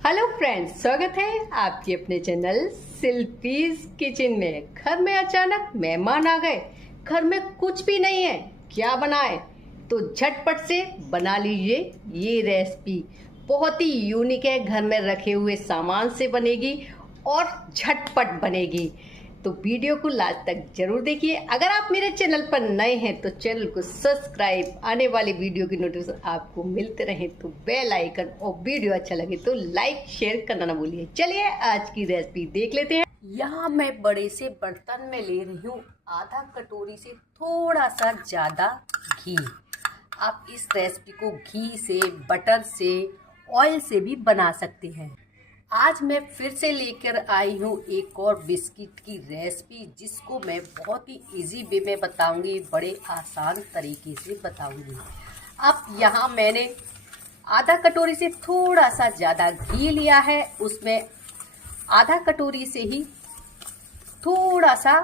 Hello friends, स्वागत है आपके अपने चैनल शिल्पीज किचन में। घर में अचानक मेहमान आ गए, घर में कुछ भी नहीं है, क्या बनाए? तो झटपट से बना लीजिए ये रेसिपी। बहुत ही यूनिक है, घर में रखे हुए सामान से बनेगी और झटपट बनेगी। तो वीडियो को लास्ट तक जरूर देखिए। अगर आप मेरे चैनल पर नए हैं तो चैनल को सब्सक्राइब, आने वाली वीडियो की नोटिफिकेशन आपको मिलते रहे तो बेल आइकन, और वीडियो अच्छा लगे तो लाइक शेयर करना ना भूलिए। चलिए आज की रेसिपी देख लेते हैं। यहाँ मैं बड़े से बर्तन में ले रही हूँ आधा कटोरी से थोड़ा सा ज़्यादा घी। आप इस रेसिपी को घी से, बटर से, ऑयल से भी बना सकते हैं। आज मैं फिर से लेकर आई हूँ एक और बिस्किट की रेसिपी, जिसको मैं बहुत ही इजी वे में बताऊंगी, बड़े आसान तरीके से बताऊंगी। अब यहाँ मैंने आधा कटोरी से थोड़ा सा ज़्यादा घी लिया है, उसमें आधा कटोरी से ही थोड़ा सा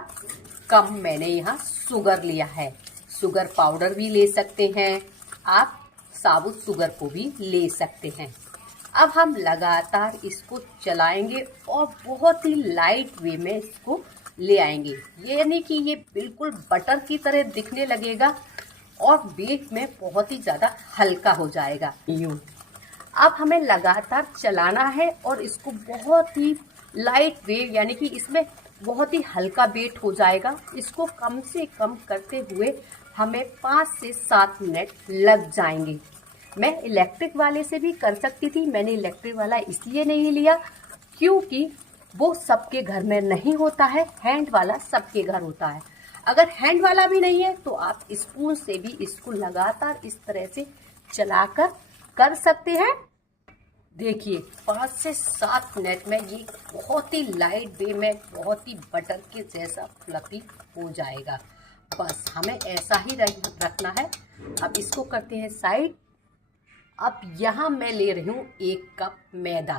कम मैंने यहाँ शुगर लिया है। शुगर पाउडर भी ले सकते हैं आप, साबुत शुगर को भी ले सकते हैं। अब हम लगातार इसको चलाएंगे और बहुत ही लाइट वे में इसको ले आएंगे, यानी कि ये बिल्कुल बटर की तरह दिखने लगेगा और बेक में बहुत ही ज़्यादा हल्का हो जाएगा यूँ। अब हमें लगातार चलाना है और इसको बहुत ही लाइट वे, यानी कि इसमें बहुत ही हल्का बेट हो जाएगा। इसको कम से कम करते हुए हमें 5 से 7 मिनट लग जाएंगे। मैं इलेक्ट्रिक वाले से भी कर सकती थी, मैंने इलेक्ट्रिक वाला इसलिए नहीं लिया क्योंकि वो सबके घर में नहीं होता है, हैंड वाला सबके घर होता है। अगर हैंड वाला भी नहीं है तो आप स्पून से भी इसको लगातार इस तरह से चलाकर कर सकते हैं। देखिए 5 से 7 मिनट में ये बहुत ही लाइट वे में बहुत ही बटर के जैसा फ्लफी हो जाएगा। बस हमें ऐसा ही रखना है। अब इसको करते हैं साइड। अब यहाँ मैं ले रही हूँ 1 कप मैदा।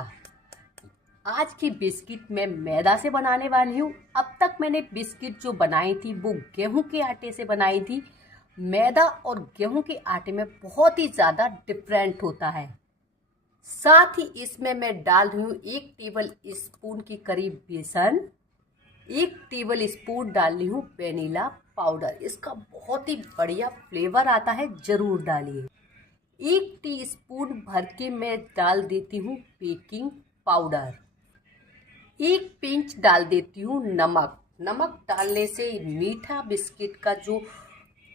आज की बिस्किट मैं मैदा से बनाने वाली हूँ। अब तक मैंने बिस्किट जो बनाई थी वो गेहूं के आटे से बनाई थी। मैदा और गेहूं के आटे में बहुत ही ज़्यादा डिफरेंट होता है। साथ ही इसमें मैं डाल रही हूँ 1 टेबल स्पून के करीब बेसन, 1 टेबल स्पून डाल रही हूँ वेनिला पाउडर। इसका बहुत ही बढ़िया फ्लेवर आता है, ज़रूर डालिए। 1 टीस्पून भर के मैं डाल देती हूँ बेकिंग पाउडर। 1 पिंच डाल देती हूँ नमक। नमक डालने से मीठा बिस्किट का जो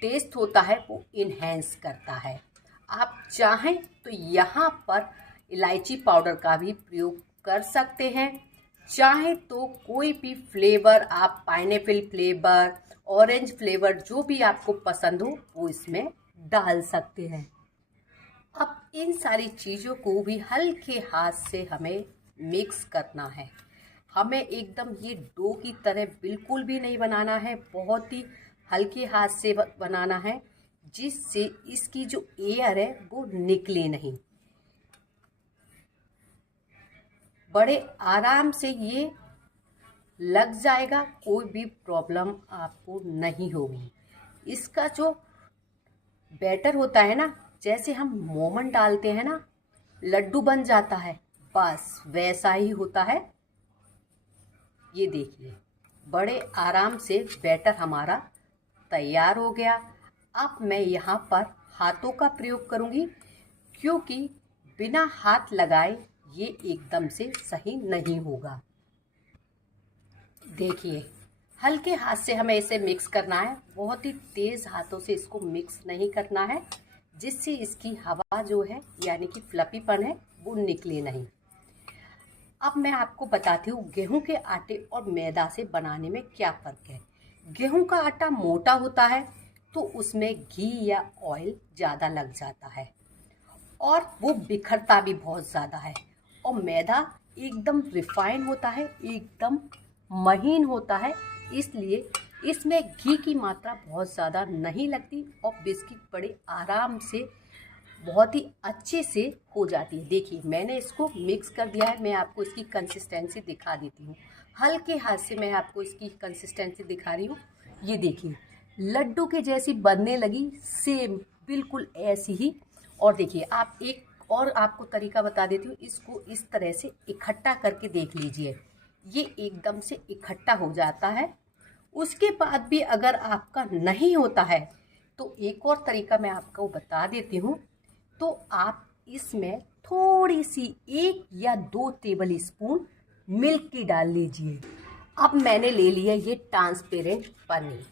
टेस्ट होता है वो इन्हेंस करता है। आप चाहें तो यहाँ पर इलायची पाउडर का भी प्रयोग कर सकते हैं। चाहे तो कोई भी फ्लेवर आप, पाइनएप्पल फ्लेवर, ऑरेंज फ्लेवर, जो भी आपको पसंद हो वो इसमें डाल सकते हैं। अब इन सारी चीज़ों को भी हल्के हाथ से हमें मिक्स करना है। हमें एकदम ये डो की तरह बिल्कुल भी नहीं बनाना है, बहुत ही हल्के हाथ से बनाना है, जिससे इसकी जो एयर है वो निकले नहीं। बड़े आराम से ये लग जाएगा, कोई भी प्रॉब्लम आपको नहीं होगी। इसका जो बैटर होता है ना, जैसे हम मोमन डालते हैं ना, लड्डू बन जाता है, बस वैसा ही होता है। ये देखिए बड़े आराम से बैटर हमारा तैयार हो गया। अब मैं यहाँ पर हाथों का प्रयोग करूँगी, क्योंकि बिना हाथ लगाए ये एकदम से सही नहीं होगा। देखिए हल्के हाथ से हमें इसे मिक्स करना है, बहुत ही तेज़ हाथों से इसको मिक्स नहीं करना है, जिससे इसकी हवा जो है, यानी कि फ्लफीपन है, वो निकले नहीं। अब मैं आपको बताती हूँ गेहूं के आटे और मैदा से बनाने में क्या फ़र्क है। गेहूं का आटा मोटा होता है तो उसमें घी या ऑयल ज़्यादा लग जाता है और वो बिखरता भी बहुत ज़्यादा है। और मैदा एकदम रिफाइन होता है, एकदम महीन होता है, इसलिए इसमें घी की मात्रा बहुत ज़्यादा नहीं लगती और बिस्किट बड़े आराम से बहुत ही अच्छे से हो जाती है। देखिए मैंने इसको मिक्स कर दिया है, मैं आपको इसकी कंसिस्टेंसी दिखा देती हूँ। हल्के हाथ से मैं आपको इसकी कंसिस्टेंसी दिखा रही हूँ। ये देखिए लड्डू के जैसी बनने लगी, सेम बिल्कुल ऐसी ही। और देखिए आप एक और आपको तरीका बता देती हूँ, इसको इस तरह से इकट्ठा करके देख लीजिए, ये एकदम से इकट्ठा हो जाता है। उसके बाद भी अगर आपका नहीं होता है तो एक और तरीका मैं आपको बता देती हूँ। तो आप इसमें थोड़ी सी 1 या 2 टेबल स्पून मिल्क की डाल लीजिए। अब मैंने ले लिया ये ट्रांसपेरेंट पनीर।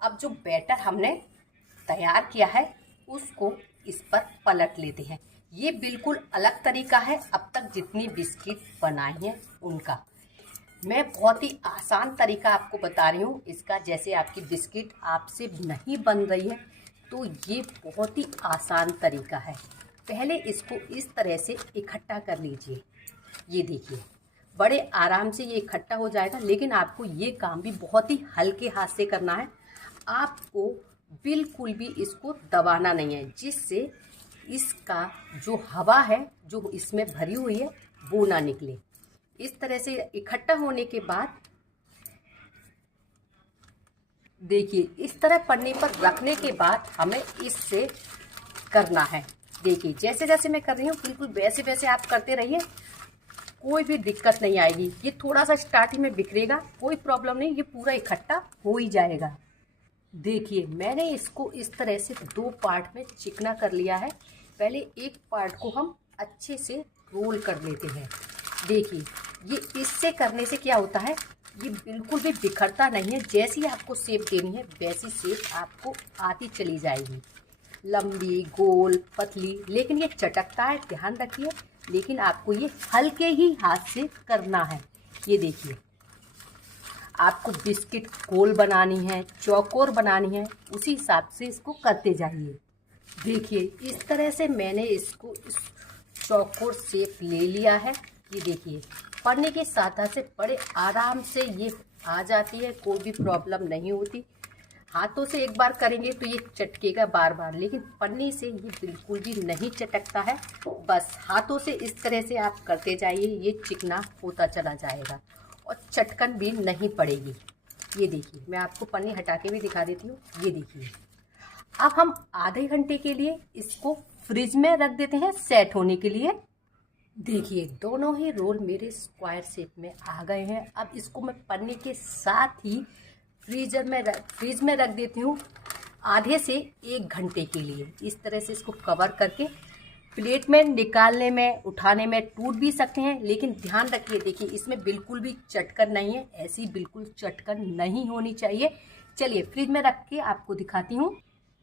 अब जो बैटर हमने तैयार किया है उसको इस पर पलट लेते हैं। ये बिल्कुल अलग तरीका है अब तक जितनी बिस्किट बनाई हैं उनका। मैं बहुत ही आसान तरीका आपको बता रही हूँ इसका। जैसे आपकी बिस्किट आपसे नहीं बन रही है तो ये बहुत ही आसान तरीका है। पहले इसको इस तरह से इकट्ठा कर लीजिए। ये देखिए बड़े आराम से ये इकट्ठा हो जाएगा, लेकिन आपको ये काम भी बहुत ही हल्के हाथ से करना है। आपको बिल्कुल भी इसको दबाना नहीं है, जिससे इसका जो हवा है जो इसमें भरी हुई है वो ना निकले। इस तरह से इकट्ठा होने के बाद देखिए इस तरह पन्नी पर रखने के बाद हमें इससे करना है। देखिए जैसे जैसे मैं कर रही हूँ बिल्कुल वैसे वैसे आप करते रहिए, कोई भी दिक्कत नहीं आएगी। ये थोड़ा सा स्टार्टिंग में बिखरेगा, कोई प्रॉब्लम नहीं, ये पूरा इकट्ठा हो ही जाएगा। देखिए मैंने इसको इस तरह से 2 पार्ट में चिकना कर लिया है। पहले एक पार्ट को हम अच्छे से रोल कर लेते हैं। देखिए ये इससे करने से क्या होता है, ये बिल्कुल भी बिखरता नहीं है। जैसी आपको शेप देनी है वैसी शेप आपको आती चली जाएगी, लंबी गोल पतली, लेकिन ये चटकता है, ध्यान रखिए। लेकिन आपको ये हल्के ही हाथ से करना है। ये देखिए आपको बिस्किट गोल बनानी है, चौकोर बनानी है, उसी हिसाब से इसको करते जाइए। देखिए इस तरह से मैंने इसको इस चौकोर शेप ले लिया है। ये देखिए पन्नी के साथ से बड़े आराम से ये आ जाती है, कोई भी प्रॉब्लम नहीं होती। हाथों से एक बार करेंगे तो ये चटकेगा बार बार, लेकिन पन्नी से ये बिल्कुल भी नहीं चटकता है। बस हाथों से इस तरह से आप करते जाइए, ये चिकना होता चला जाएगा और चटकन भी नहीं पड़ेगी। ये देखिए मैं आपको पन्नी हटा के भी दिखा देती हूँ। ये देखिए अब हम आधे घंटे के लिए इसको फ्रिज में रख देते हैं सेट होने के लिए। देखिए दोनों ही रोल मेरे स्क्वायर शेप में आ गए हैं। अब इसको मैं पन्नी के साथ ही फ्रीज में रख देती हूँ आधे से 1 घंटे के लिए। इस तरह से इसको कवर करके प्लेट में निकालने में उठाने में टूट भी सकते हैं, लेकिन ध्यान रखिए देखिए इसमें बिल्कुल भी चटकन नहीं है, ऐसी बिल्कुल चटकन नहीं होनी चाहिए। चलिए फ्रिज में रख के आपको दिखाती हूँ।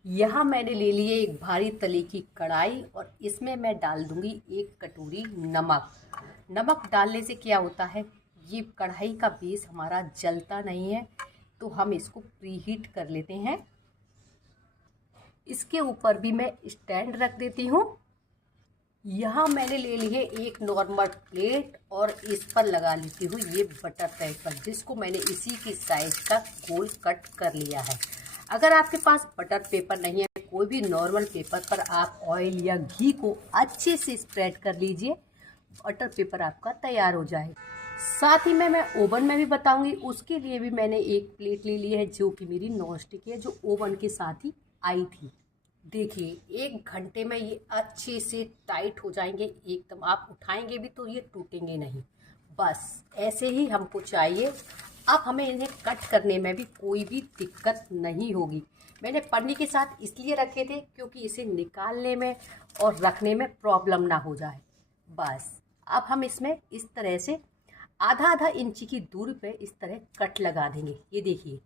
यहाँ मैंने ले लिए एक भारी तले की कढ़ाई और इसमें मैं डाल दूंगी 1 कटोरी नमक। नमक डालने से क्या होता है, ये कढ़ाई का बेस हमारा जलता नहीं है। तो हम इसको प्रीहीट कर लेते हैं। इसके ऊपर भी मैं स्टैंड रख देती हूँ। यहाँ मैंने ले लिए एक नॉर्मल प्लेट और इस पर लगा लेती हूँ ये बटर पेपर, जिसको मैंने इसी की साइज का गोल कट कर लिया है। अगर आपके पास बटर पेपर नहीं है, कोई भी नॉर्मल पेपर पर आप ऑयल या घी को अच्छे से स्प्रेड कर लीजिए, बटर पेपर आपका तैयार हो जाएगा। साथ ही में मैं ओवन में भी बताऊंगी, उसके लिए भी मैंने एक प्लेट ले ली है जो कि मेरी नॉन स्टिक है, जो ओवन के साथ ही आई थी। देखिए 1 घंटे में ये अच्छे से टाइट हो जाएंगे एकदम, आप उठाएंगे भी तो ये टूटेंगे नहीं। बस ऐसे ही हमको चाहिए। अब हमें इन्हें कट करने में भी कोई भी दिक्कत नहीं होगी। मैंने पन्नी के साथ इसलिए रखे थे क्योंकि इसे निकालने में और रखने में प्रॉब्लम ना हो जाए। बस अब हम इसमें इस तरह से आधा इंची की दूरी पे इस तरह कट लगा देंगे। ये देखिए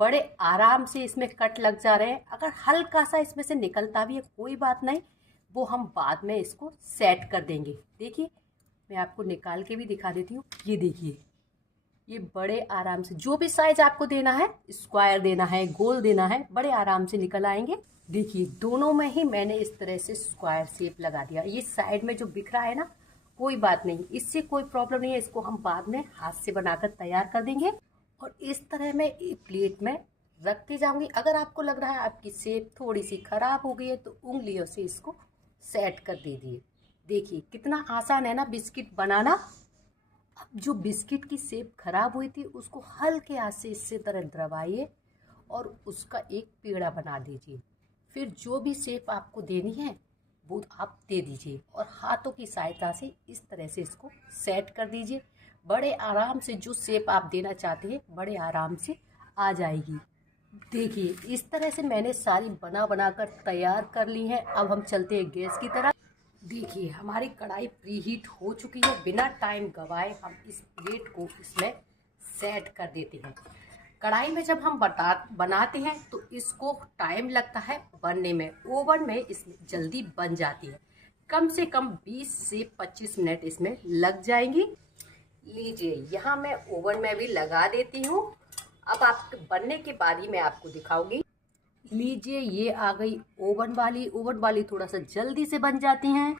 बड़े आराम से इसमें कट लग जा रहे हैं। अगर हल्का सा इसमें से निकलता भी है कोई बात नहीं, वो हम बाद में इसको सेट कर देंगे। देखिए मैं आपको निकाल के भी दिखा देती हूँ। ये देखिए ये बड़े आराम से जो भी साइज आपको देना है, स्क्वायर देना है, गोल देना है, बड़े आराम से निकल आएंगे। देखिए दोनों में ही मैंने इस तरह से स्क्वायर शेप लगा दिया। ये साइड में जो बिखरा है ना, कोई बात नहीं, इससे कोई प्रॉब्लम नहीं है, इसको हम बाद में हाथ से बनाकर तैयार कर देंगे। और इस तरह मैं प्लेट में रखती जाऊंगी। अगर आपको लग रहा है आपकी शेप थोड़ी सी खराब हो गई है तो उंगलियों से इसको सेट कर दीजिए। देखिए कितना आसान है ना बिस्किट बनाना। अब जो बिस्किट की शेप खराब हुई थी उसको हल्के हाथ से इससे तरह दबाइए और उसका एक पेड़ा बना दीजिए। फिर जो भी शेप आपको देनी है वो आप दे दीजिए और हाथों की सहायता से इस तरह से इसको सेट कर दीजिए। बड़े आराम से जो शेप आप देना चाहते हैं बड़े आराम से आ जाएगी। देखिए इस तरह से मैंने सारी बना कर तैयार कर ली है। अब हम चलते हैं गैस की तरफ। देखिए हमारी कढ़ाई प्रीहीट हो चुकी है। बिना टाइम गवाए हम इस प्लेट को इसमें सेट कर देते हैं। कढ़ाई में जब हम बनाते हैं तो इसको टाइम लगता है बनने में। ओवन में इसमें जल्दी बन जाती है। कम से कम 20 से 25 मिनट इसमें लग जाएंगी। लीजिए यहाँ मैं ओवन में भी लगा देती हूँ। अब आप बनने के बाद ही मैं आपको दिखाऊंगी। लीजिए ये आ गई ओवन वाली थोड़ा सा जल्दी से बन जाती हैं।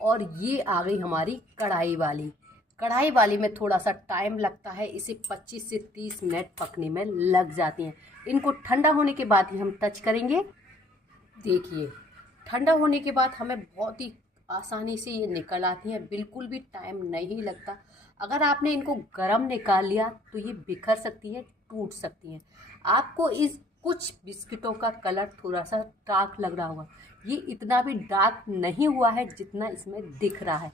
और ये आ गई हमारी कढ़ाई वाली में थोड़ा सा टाइम लगता है। इसे 25 से 30 मिनट पकने में लग जाती हैं। इनको ठंडा होने के बाद ही हम टच करेंगे। देखिए ठंडा होने के बाद हमें बहुत ही आसानी से ये निकल आती हैं। बिल्कुल भी टाइम नहीं लगता। अगर आपने इनको गर्म निकाल लिया तो ये बिखर सकती है, टूट सकती हैं। आपको इस कुछ बिस्किटों का कलर थोड़ा सा डार्क लग रहा होगा। ये इतना भी डार्क नहीं हुआ है जितना इसमें दिख रहा है।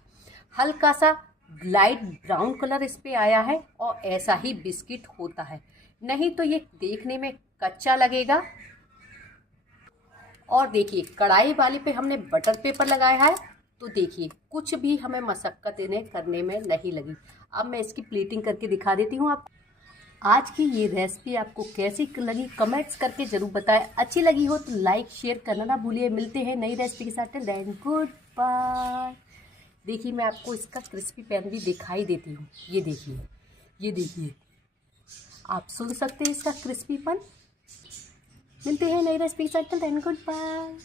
हल्का सा लाइट ब्राउन कलर इस पे आया है और ऐसा ही बिस्किट होता है, नहीं तो ये देखने में कच्चा लगेगा। और देखिए कढ़ाई वाली पे हमने बटर पेपर लगाया है तो देखिए कुछ भी हमें मशक्क़त इन्हें करने में नहीं लगी। अब मैं इसकी प्लेटिंग करके दिखा देती हूँ आपको। आज की ये रेसिपी आपको कैसी लगी कमेंट्स करके ज़रूर बताएं। अच्छी लगी हो तो लाइक शेयर करना ना भूलिए। मिलते हैं नई रेसिपी के साथ। Till then good bye. देखिए मैं आपको इसका क्रिस्पी पैन भी दिखाई देती हूँ। ये देखिए आप सुन सकते हैं इसका क्रिस्पीपन। मिलते हैं नई रेसिपी के साथ। Till then good bye.